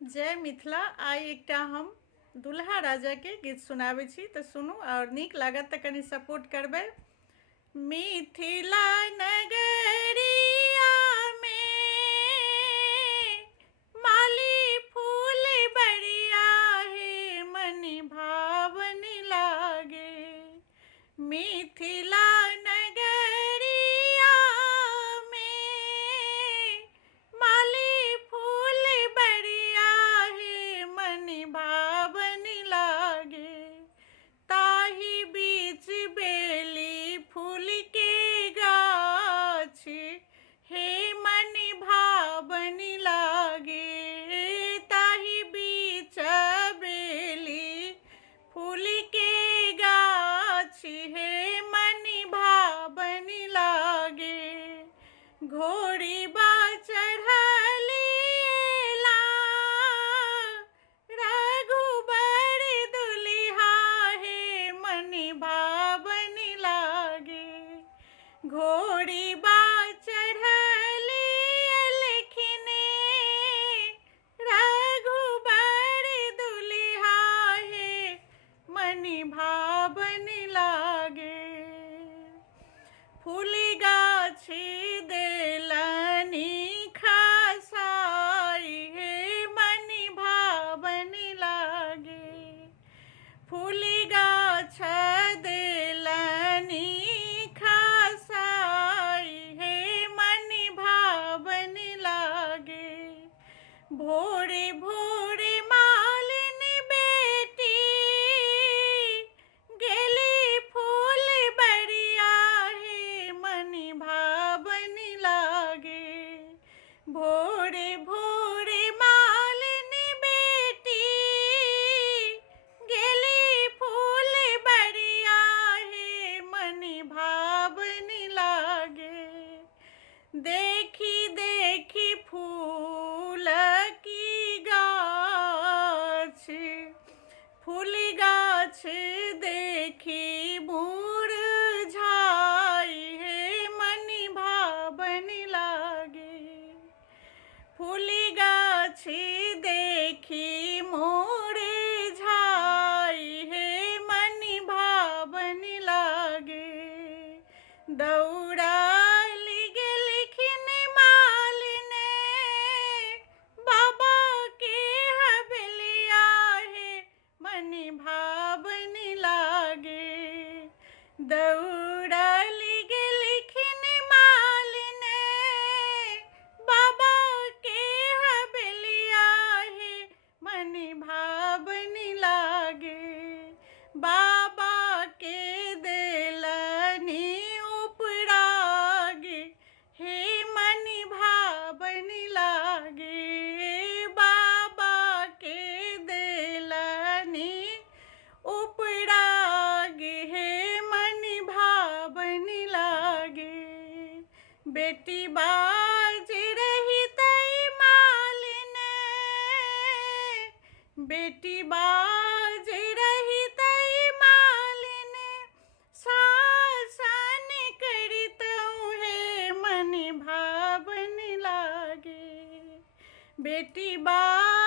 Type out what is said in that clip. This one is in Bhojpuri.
जय मिथिला। आइ एकटा हम दुल्हा राजा के गीत सुनाबै छी तऽ सुनू और नीक लागत तऽ कनि सपोर्ट करबै। मिथिला नगरिया में माली फूल बरिया है मन भावन लागे। मिथिला नगरिया में माली फूल बरिया है मन भावन लागे। ताही बीच बेली फूल के गाछ हे मन भावन लागे। ताही बीच बेली फूल के गाछ हे मन भावन लागे। घोड़ी बा चढ़लिएला रघुबर दुल्हा हे मन भावन लागे। घोड़ी बा चढ़लिए लेखिने रघुबर दुल्हा हे मन भावन लागे। फूल गाछ देलनि खसाई हे मन भावन लागे। फूल गाछ देलनि खसाई हे मन भावन लागे। भोरे भोरे मालिन बेटी गेली फूल बरिया हे मन भावन लागे। भोरे भोरे मालिन बेटी गेली फूल बरिया हे मन भावन लागे। देखी देखी फूल की गाछ फूल गाछ देखी मुरझाई हे मन भावन लागे। फूल गाछ देखी मुरझाई हे मन भावन लागे। दौड़ाली गेलखिन मालिने बाबा के हवेलिया हे मन भावन लागे। दौड़ाली गेलखिन मालिने बाबा के हवेलिया हे मन भावन लागे। बाबा के देलनि उपराग हे मन भावन लागे। बाबा के देलनि उपराग हे मन भावन लागे। बेटी बाज रही तई मालिन बेटी बाज रही तई मालिन शासन करितऊ हे मन भावन लागे। बेटी बाज